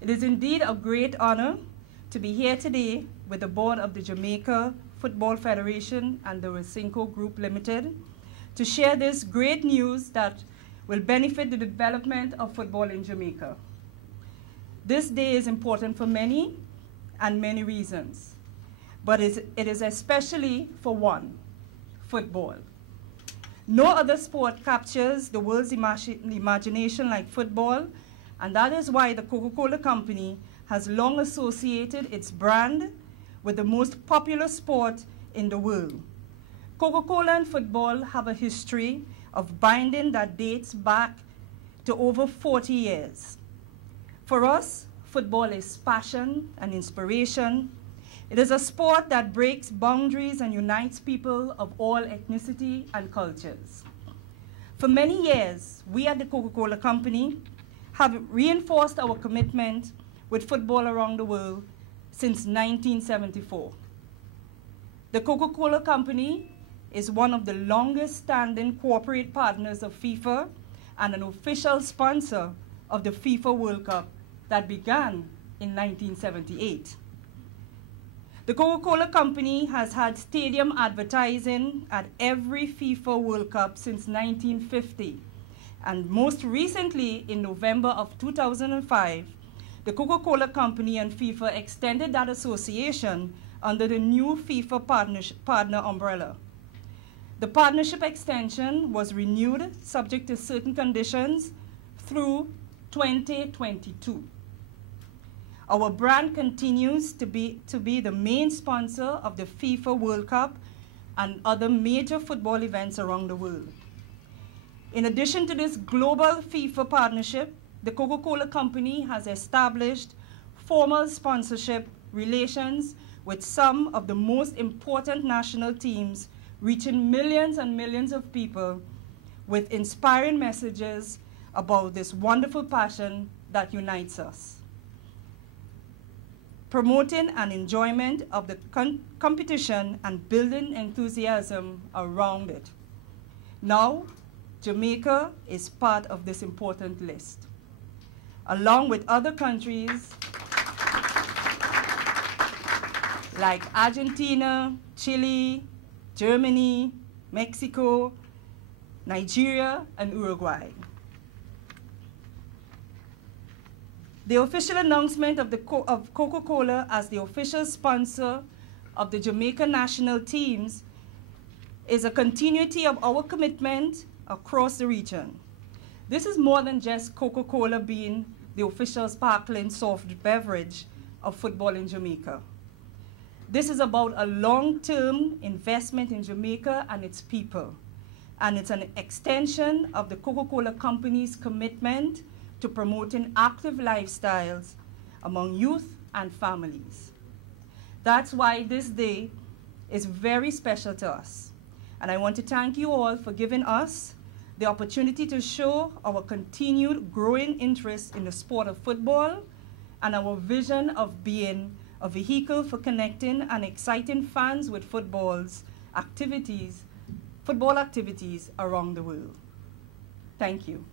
It is indeed a great honor to be here today with the board of the Jamaica Football Federation and the Racinco Group Limited to share this great news that will benefit the development of football in Jamaica. This day is important for many and many reasons, but it is especially for one, football. No other sport captures the world's imagination like football, and that is why the Coca-Cola Company has long associated its brand with the most popular sport in the world. Coca-Cola and football have a history of binding that dates back to over 40 years. For us, football is passion and inspiration. It is a sport that breaks boundaries and unites people of all ethnicity and cultures. For many years, we at the Coca-Cola Company have reinforced our commitment with football around the world since 1974. The Coca-Cola Company is one of the longest-standing corporate partners of FIFA and an official sponsor of the FIFA World Cup that began in 1978. The Coca-Cola Company has had stadium advertising at every FIFA World Cup since 1950. And most recently, in November of 2005, the Coca-Cola Company and FIFA extended that association under the new FIFA partner umbrella. The partnership extension was renewed, subject to certain conditions, through 2022. Our brand continues to be the main sponsor of the FIFA World Cup and other major football events around the world. In addition to this global FIFA partnership, the Coca-Cola Company has established formal sponsorship relations with some of the most important national teams, reaching millions and millions of people with inspiring messages about this wonderful passion that unites us. Promoting an enjoyment of the competition and building enthusiasm around it. Now, Jamaica is part of this important list, along with other countries like Argentina, Chile, Germany, Mexico, Nigeria, and Uruguay. The official announcement of Coca-Cola as the official sponsor of the Jamaica national teams is a continuity of our commitment across the region. This is more than just Coca-Cola being the official sparkling soft beverage of football in Jamaica. This is about a long-term investment in Jamaica and its people, and it's an extension of the Coca-Cola Company's commitment to promoting active lifestyles among youth and families. That's why this day is very special to us. And I want to thank you all for giving us the opportunity to show our continued growing interest in the sport of football and our vision of being a vehicle for connecting and exciting fans with football activities around the world. Thank you.